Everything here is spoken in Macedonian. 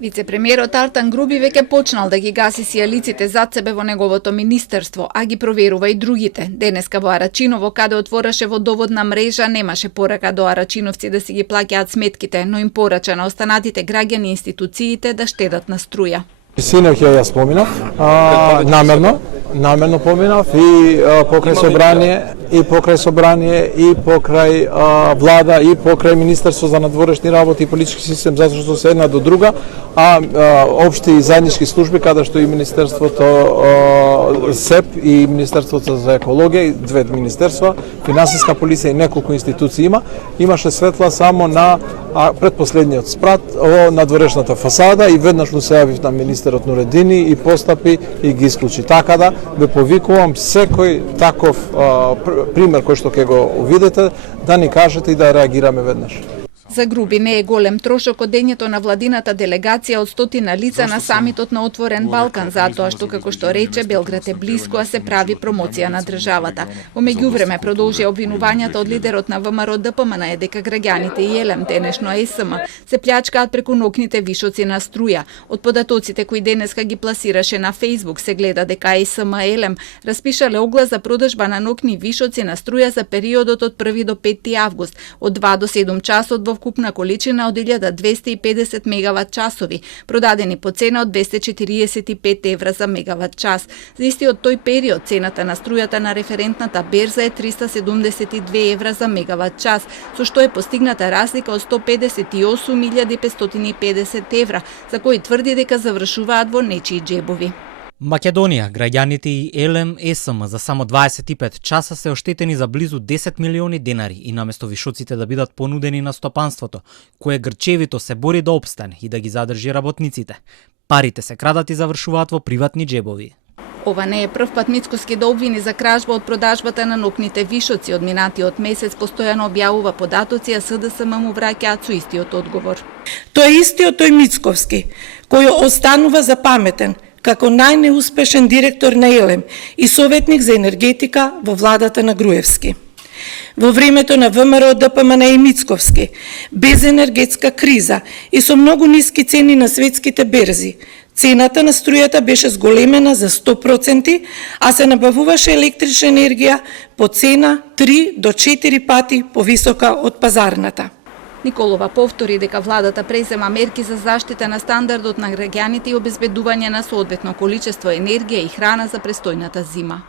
Вице-премиерот Артан Груби веќе почнал да ги гаси сијалиците зад себе во неговото министерство, а ги проверува и другите. Денеска во Арачиново, каде отвораше водоводна мрежа, немаше порака до арачиновци да си ги плаќаат сметките, но им порача на останатите граѓани и институциите да штедат на струја. Синоќ ја споминав, намерно поминав и покрај собрание, и покрај влада, и покрај Министерство за надворешни работи и политички систем, затоа што се една до друга, а општи и заеднички служби, каде што и Министерството СЕП и Министерството за екологија, две министерства, финансиска полиција и неколку институции имаше светла само на предпоследниот спрат о надворешната фасада и веднаш му се јавив на министерот Нуредини и постапи и ги исклучи. Така да ве повикувам секој таков пример кој што ќе го видите да ни кажете и да реагираме веднаш. За Груби не е голем трошок од дењето на владината делегација од 100 лица на самитот на Отворен Балкан, затоа што, како што рече, Белград е блиско, а се прави промоција на државата. Во меѓувреме продолжи обвинувањата од лидерот на ВМРО ДПМН дека граѓаните и ЕЛЕМ, денешно ЕСМ, се плjačкаат преку нокните вишоци на струја. Од податоците кои денеска ги пласираше на Facebook се гледа дека ЕСМ ЕЛЕМ распишале оглас за продажба на нокни вишоци на струја за периодот од 1 до 5 август, од 2 до 7 часот во вкупна количина од 1250 мегават часови, продадени по цена од 245 евра за мегават час. За истиот тој период цената на струјата на референтната берза е 372 евра за мегават час, со што е постигната разлика од 158.550 евра, за кои тврди дека завршуваат во нечии џебови. Македонија, граѓаните и ЕЛЕМ ЕСМ за само 25 часа се оштетени за близу 10 милиони денари и наместо вишоците да бидат понудени на стопанството, кое грчевито се бори да опстане и да ги задржи работниците. Парите се крадат и завршуваат во приватни џебови. Ова не е прв пат Мицкоски да обвини за кражба од продажбата на нокните вишоци. Од минатиот месец постојано објавува податоци, а СДСМ му враќаат со истиот одговор. Тој е истиот тој Мицковски, кој останува запаметен како најнеуспешен директор на ЕЛЕМ и советник за енергетика во владата на Груевски. Во времето на ВМРО ДПМН и Мицковски, без енергетска криза и со многу ниски цени на светските берзи, цената на струјата беше зголемена за 100%, а се набавуваше електрична енергија по цена 3 до 4 пати повисока од пазарната. Николова повтори дека владата презема мерки за заштита на стандардот на граѓаните и обезбедување на соодветно количество енергија и храна за престојната зима.